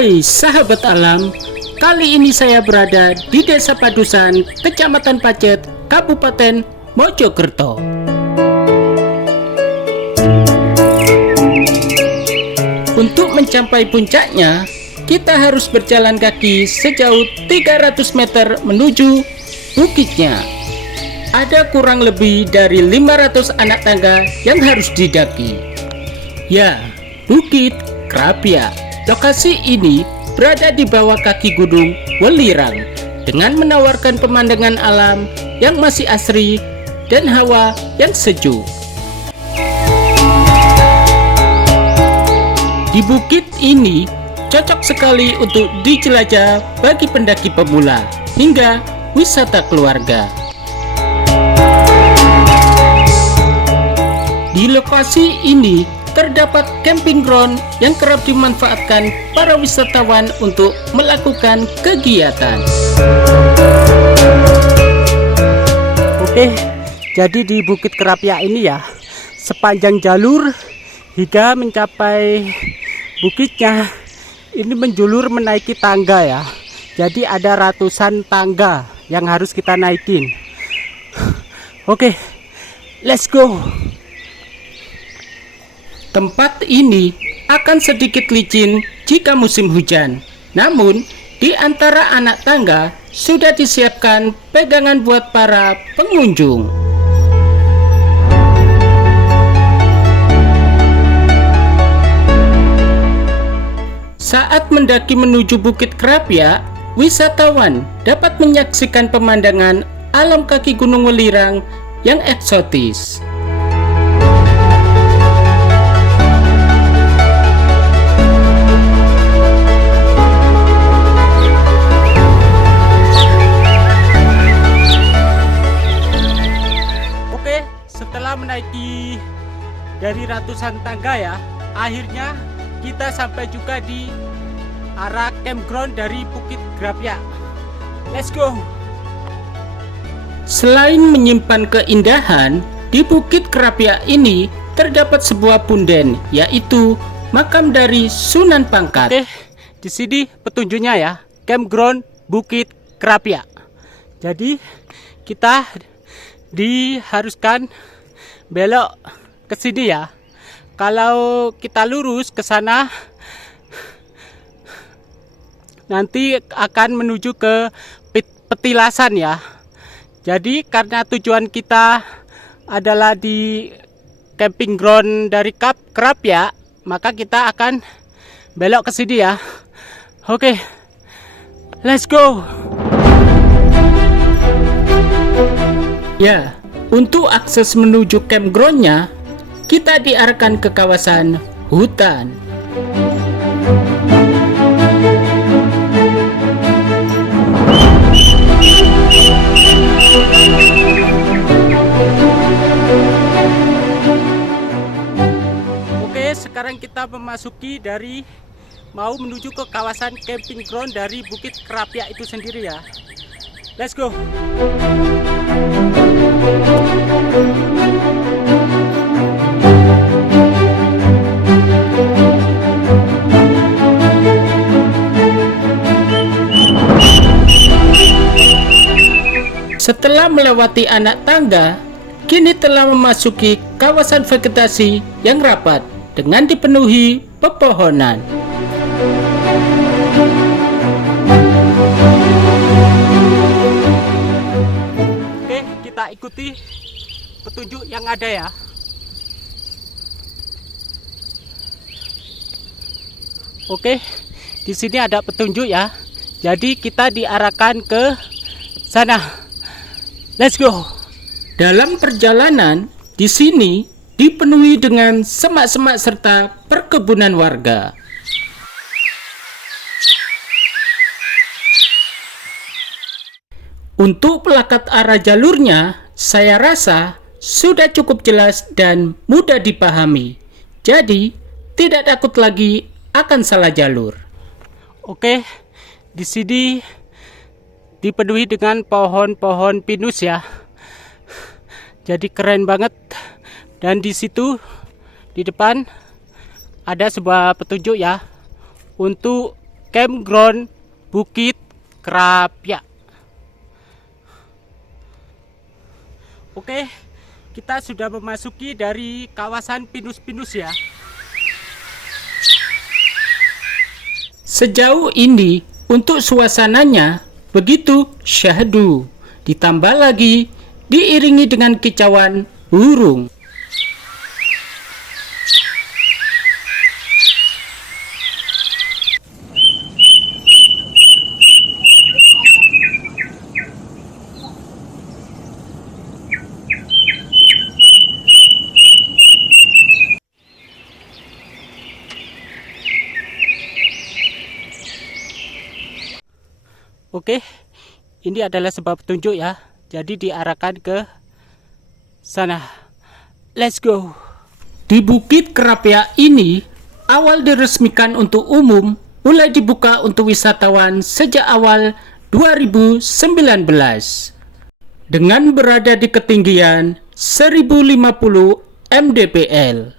Hai sahabat alam, kali ini saya berada di Desa Padusan, Kecamatan Pacet, Kabupaten Mojokerto. Untuk mencapai puncaknya, kita harus berjalan kaki sejauh 300 meter menuju bukitnya. Ada kurang lebih dari 500 anak tangga yang harus didaki. Ya, Bukit Krapia. Lokasi ini berada di bawah kaki Gunung Welirang dengan menawarkan pemandangan alam yang masih asri dan hawa yang sejuk. Di bukit ini cocok sekali untuk dijelajah bagi pendaki pemula hingga wisata keluarga. Di lokasi ini terdapat camping ground yang kerap dimanfaatkan para wisatawan untuk melakukan kegiatan. Oke, jadi di Bukit Krapia ini ya, sepanjang jalur hingga mencapai bukitnya ini menjulur menaiki tangga ya. Jadi ada ratusan tangga yang harus kita naikin. Oke, let's go. Tempat ini akan sedikit licin jika musim hujan. Namun, di antara anak tangga sudah disiapkan pegangan buat para pengunjung. Saat mendaki menuju Bukit Krapia, wisatawan dapat menyaksikan pemandangan alam kaki Gunung Welirang yang eksotis. Setelah menaiki dari ratusan tangga ya, akhirnya kita sampai juga di arah campground dari Bukit Krapia. Let's go. Selain menyimpan keindahan, di Bukit Krapia ini terdapat sebuah punden, yaitu makam dari Sunan Pangkat. Oke, di sini petunjuknya ya, campground Bukit Krapia. Jadi kita diharuskan belok ke sini ya. Kalau kita lurus ke sana nanti akan menuju ke petilasan ya. Jadi karena tujuan kita adalah di camping ground dari Krapia, maka kita akan belok ke sini ya. Oke, let's go. Ya, untuk akses menuju campground-nya, kita diarahkan ke kawasan hutan. Oke, sekarang kita memasuki mau menuju ke kawasan camping ground dari Bukit Krapia itu sendiri ya. Let's go. Setelah melewati anak tangga, kini telah memasuki kawasan vegetasi yang rapat dengan dipenuhi pepohonan. Oke, kita ikuti petunjuk yang ada ya. Oke, di sini ada petunjuk ya. Jadi kita diarahkan ke sana. Let's go. Dalam perjalanan, di sini dipenuhi dengan semak-semak serta perkebunan warga. Untuk pelakat arah jalurnya, saya rasa sudah cukup jelas dan mudah dipahami. Jadi, tidak takut lagi akan salah jalur. Oke, di sini dipenuhi dengan pohon-pohon pinus ya. Jadi keren banget. Dan di situ di depan ada sebuah petunjuk ya untuk Campground Bukit Krapyak. Oke, kita sudah memasuki dari kawasan pinus-pinus ya. Sejauh ini untuk suasananya begitu syahdu, ditambah lagi diiringi dengan kicauan burung. Oke, ini adalah sebuah petunjuk ya. Jadi diarahkan ke sana. Let's go. Di Bukit Krapyak ini awal diresmikan untuk umum, mulai dibuka untuk wisatawan sejak awal 2019. Dengan berada di ketinggian 1050 mdpl.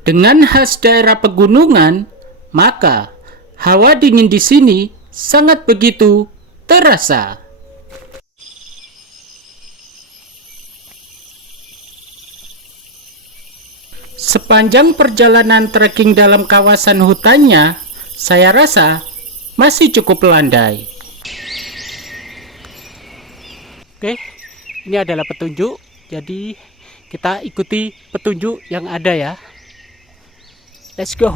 Dengan khas daerah pegunungan, maka hawa dingin di sini sangat begitu terasa. Sepanjang perjalanan trekking dalam kawasan hutannya, saya rasa masih cukup landai. Oke, ini adalah petunjuk. Jadi kita ikuti petunjuk yang ada ya. Let's go.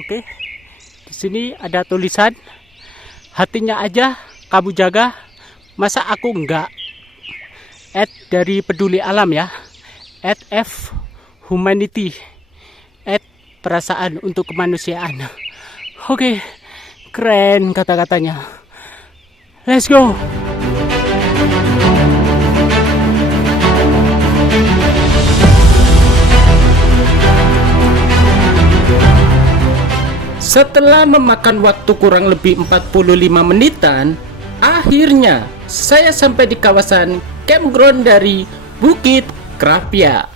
Oke, di sini ada tulisan, hatinya aja kamu jaga, masa aku enggak. Dari Peduli Alam ya, F Humanity, perasaan untuk kemanusiaan. Oke, keren kata-katanya. Let's go. Setelah memakan waktu kurang lebih 45 menitan, akhirnya saya sampai di kawasan campground dari Bukit Krapyak.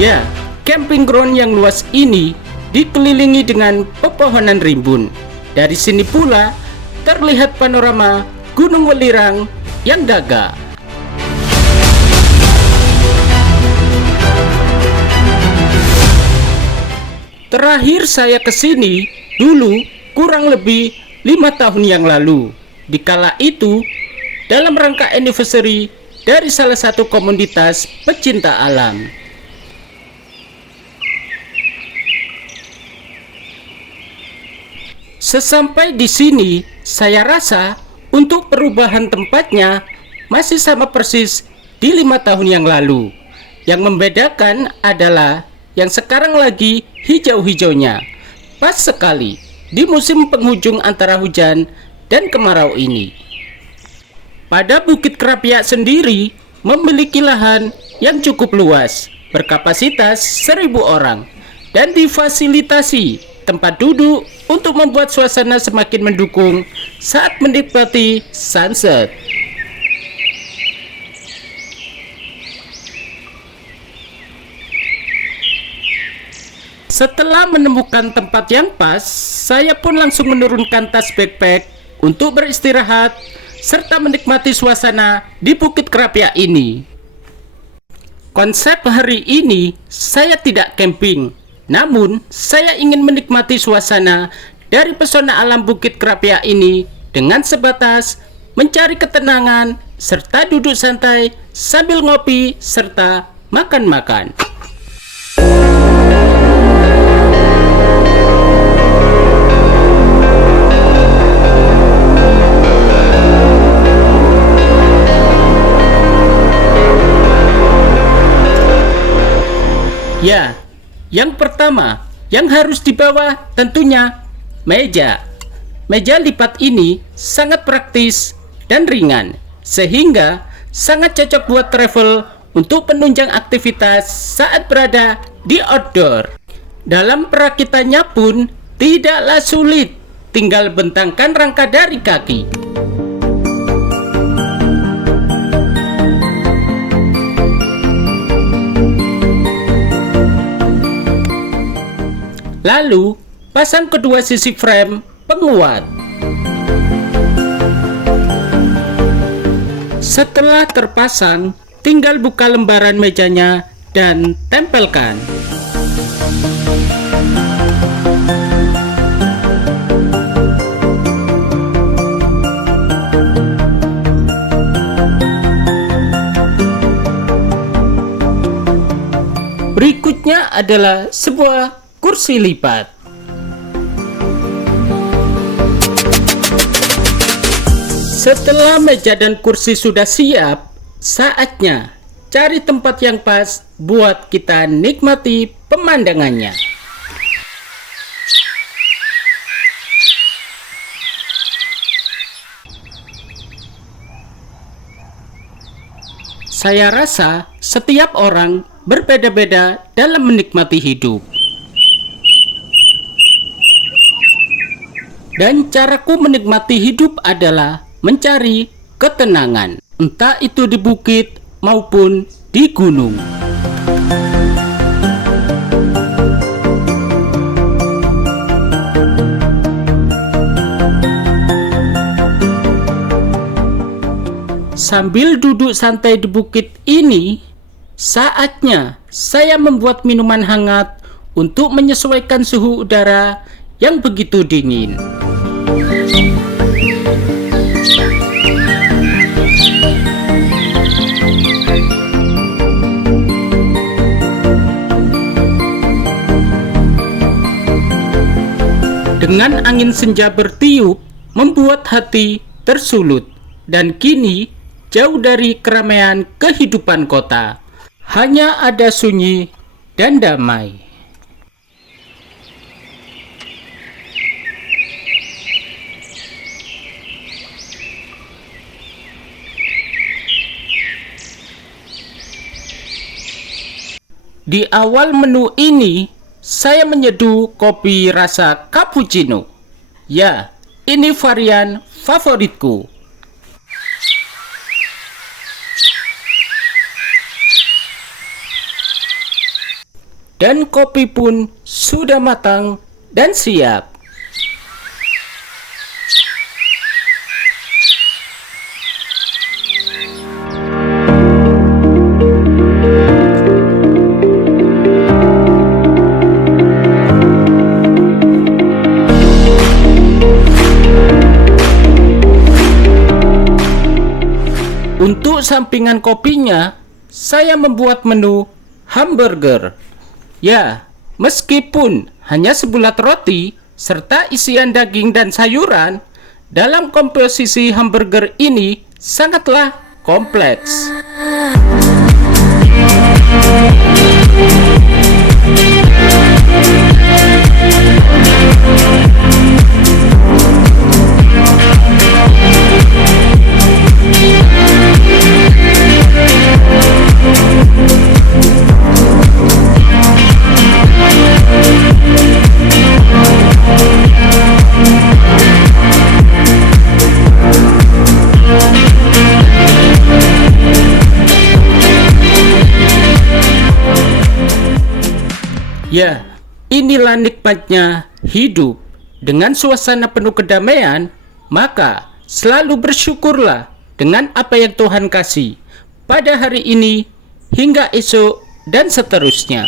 Ya, camping ground yang luas ini dikelilingi dengan pepohonan rimbun. Dari sini pula terlihat panorama Gunung Welirang yang gagah. Terakhir saya kesini dulu kurang lebih 5 tahun yang lalu. Dikala itu dalam rangka anniversary dari salah satu komunitas pecinta alam. Sesampai di sini, saya rasa untuk perubahan tempatnya masih sama persis di 5 tahun yang lalu. Yang membedakan adalah yang sekarang lagi hijau-hijaunya. Pas sekali di musim penghujung antara hujan dan kemarau ini. Pada Bukit Krapyak sendiri memiliki lahan yang cukup luas, berkapasitas 1.000 orang, dan difasilitasi tempat duduk untuk membuat suasana semakin mendukung saat menikmati sunset. Setelah menemukan tempat yang pas, saya pun langsung menurunkan tas backpack untuk beristirahat serta menikmati suasana di Bukit Krapyak ini. Konsep hari ini saya tidak camping, namun saya ingin menikmati suasana dari pesona alam Bukit Krapyak ini dengan sebatas mencari ketenangan serta duduk santai sambil ngopi serta makan-makan. Ya, yang pertama yang harus dibawa tentunya meja. Meja lipat ini sangat praktis dan ringan, sehingga sangat cocok buat travel untuk penunjang aktivitas saat berada di outdoor. Dalam perakitannya pun tidaklah sulit, tinggal bentangkan rangka dari kaki. Lalu, pasang kedua sisi frame penguat. Setelah terpasang, tinggal buka lembaran mejanya dan tempelkan. Berikutnya adalah sebuah kursi lipat. Setelah meja dan kursi sudah siap, saatnya cari tempat yang pas buat kita nikmati pemandangannya. Saya rasa setiap orang berbeda-beda dalam menikmati hidup. Dan caraku menikmati hidup adalah mencari ketenangan, entah itu di bukit maupun di gunung. Sambil duduk santai di bukit ini, saatnya saya membuat minuman hangat untuk menyesuaikan suhu udara yang begitu dingin. Dengan angin senja bertiup, membuat hati tersulut, dan kini jauh dari keramaian kehidupan kota. Hanya ada sunyi dan damai. Di awal menu ini, saya menyeduh kopi rasa cappuccino. Ya, ini varian favoritku. Dan kopi pun sudah matang dan siap. Untuk sampingan kopinya, saya membuat menu hamburger. Ya, meskipun hanya sebulat roti serta isian daging dan sayuran, dalam komposisi hamburger ini sangatlah kompleks. Ya, inilah nikmatnya hidup. Dengan suasana penuh kedamaian, maka selalu bersyukurlah dengan apa yang Tuhan kasih pada hari ini hingga esok dan seterusnya.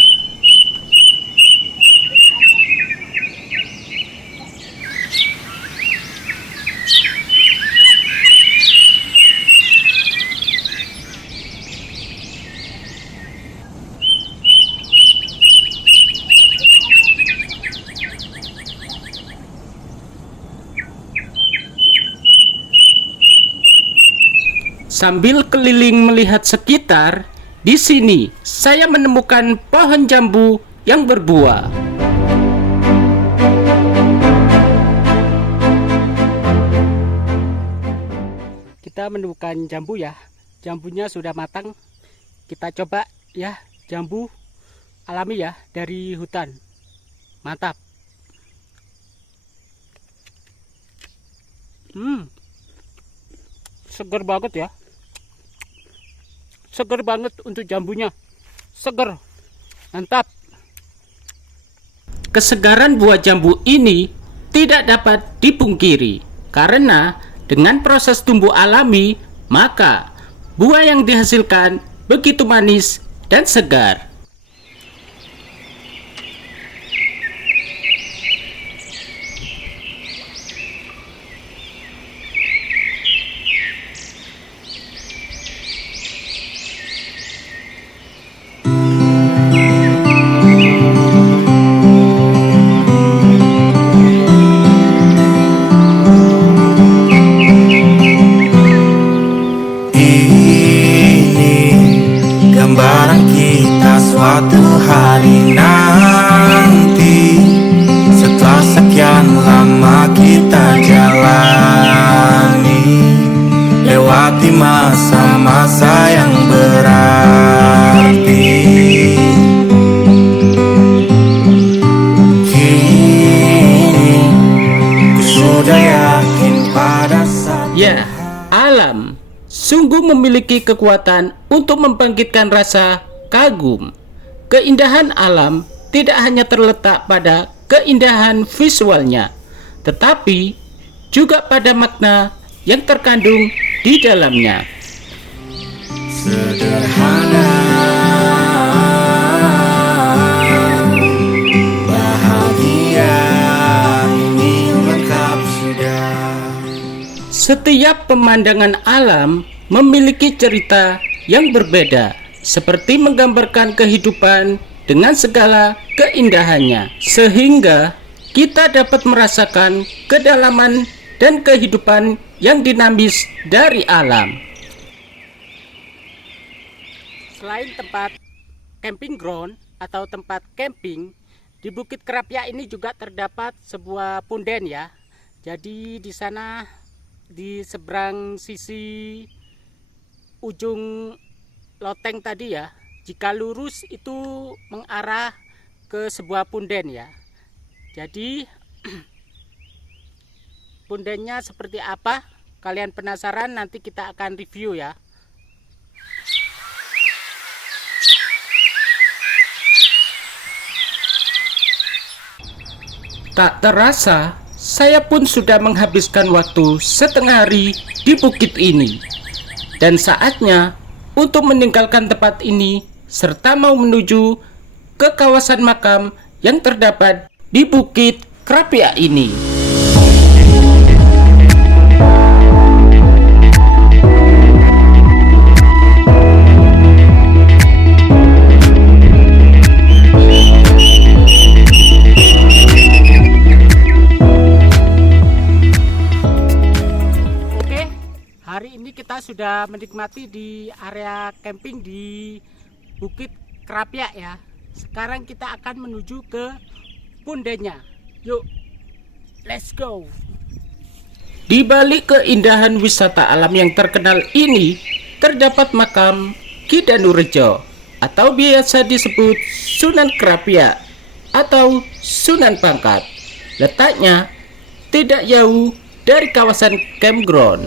Sambil keliling melihat sekitar, Di sini saya menemukan pohon jambu yang berbuah. Kita menemukan jambu ya. Jambunya sudah matang. Kita coba ya, jambu alami ya dari hutan. Mantap. Seger banget ya. Seger banget untuk jambunya. Seger. Mantap. Kesegaran buah jambu ini tidak dapat dipungkiri karena dengan proses tumbuh alami, maka buah yang dihasilkan begitu manis dan segar. Gambaran kita suatu hari nanti, setelah sekian lama kita jalani, lewati masa-masa yang berarti. Kini ku sudah yakin pada satu Ya, alam sungguh memiliki kekuatan untuk membangkitkan rasa kagum. Keindahan alam tidak hanya terletak pada keindahan visualnya, tetapi juga pada makna yang terkandung di dalamnya. sederhana, bahagia ini lengkap sudah. Setiap pemandangan alam memiliki cerita yang berbeda, seperti menggambarkan kehidupan dengan segala keindahannya, sehingga kita dapat merasakan kedalaman dan kehidupan yang dinamis dari alam. Selain tempat camping ground atau tempat camping, di Bukit Krapyak ini juga terdapat sebuah punden ya. Jadi di sana di seberang sisi ujung loteng tadi ya, jika lurus itu mengarah ke sebuah punden ya. Jadi pundennya seperti apa? Kalian penasaran? Nanti kita akan review ya. Tak terasa, saya pun sudah menghabiskan waktu setengah hari di bukit ini. Dan saatnya untuk meninggalkan tempat ini serta mau menuju ke kawasan makam yang terdapat di Bukit Krapyak ini. Hari ini kita sudah menikmati di area camping di Bukit Krapyak ya. Sekarang kita akan menuju ke pundennya. Yuk, let's go. Di balik keindahan wisata alam yang terkenal ini, terdapat makam Ki Danurejo atau biasa disebut Sunan Krapyak atau Sunan Pangkat. Letaknya tidak jauh dari kawasan campground.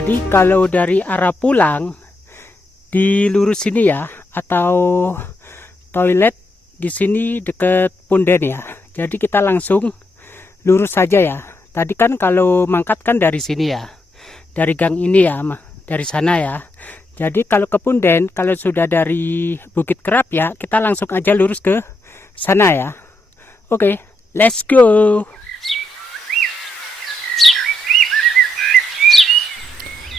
Jadi kalau dari arah pulang di lurus sini ya, atau toilet di sini deket punden ya. Jadi kita langsung lurus saja ya. Tadi kan kalau mangkat kan dari sini ya. Dari gang ini ya, dari sana ya. Jadi kalau ke punden, kalau sudah dari Bukit Kerapia, kita langsung aja lurus ke sana ya. Oke, let's go.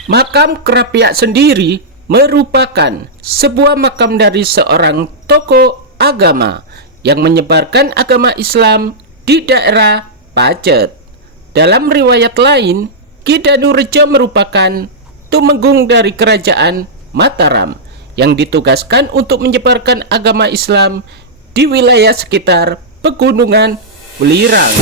Makam Kerapia sendiri merupakan sebuah makam dari seorang tokoh agama yang menyebarkan agama Islam di daerah Pacet. Dalam riwayat lain, Ki Danurejo merupakan tumenggung dari kerajaan Mataram yang ditugaskan untuk menyebarkan agama Islam di wilayah sekitar Pegunungan Welirang.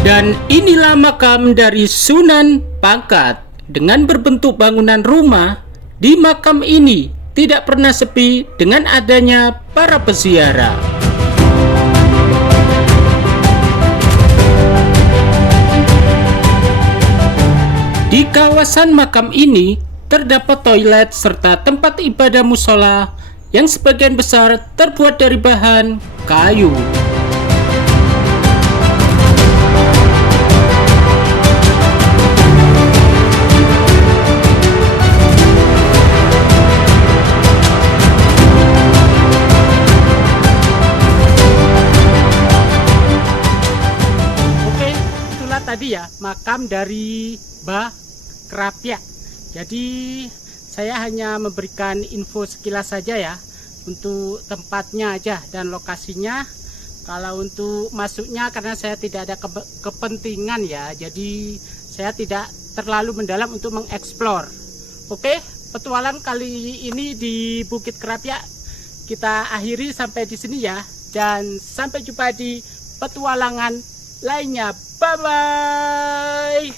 Dan inilah makam dari Sunan Pangkat. Dengan berbentuk bangunan rumah, di makam ini tidak pernah sepi dengan adanya para peziarah. Di kawasan makam ini terdapat toilet serta tempat ibadah musola yang sebagian besar terbuat dari bahan kayu. Tadi ya makam dari Mbah Kerapia. Jadi saya hanya memberikan info sekilas saja ya untuk tempatnya aja dan lokasinya. Kalau untuk masuknya karena saya tidak ada kepentingan ya, jadi saya tidak terlalu mendalam untuk mengeksplor. Oke, petualang kali ini di Bukit Kerapia kita akhiri sampai di sini ya, dan sampai jumpa di petualangan lainnya. Bye bye.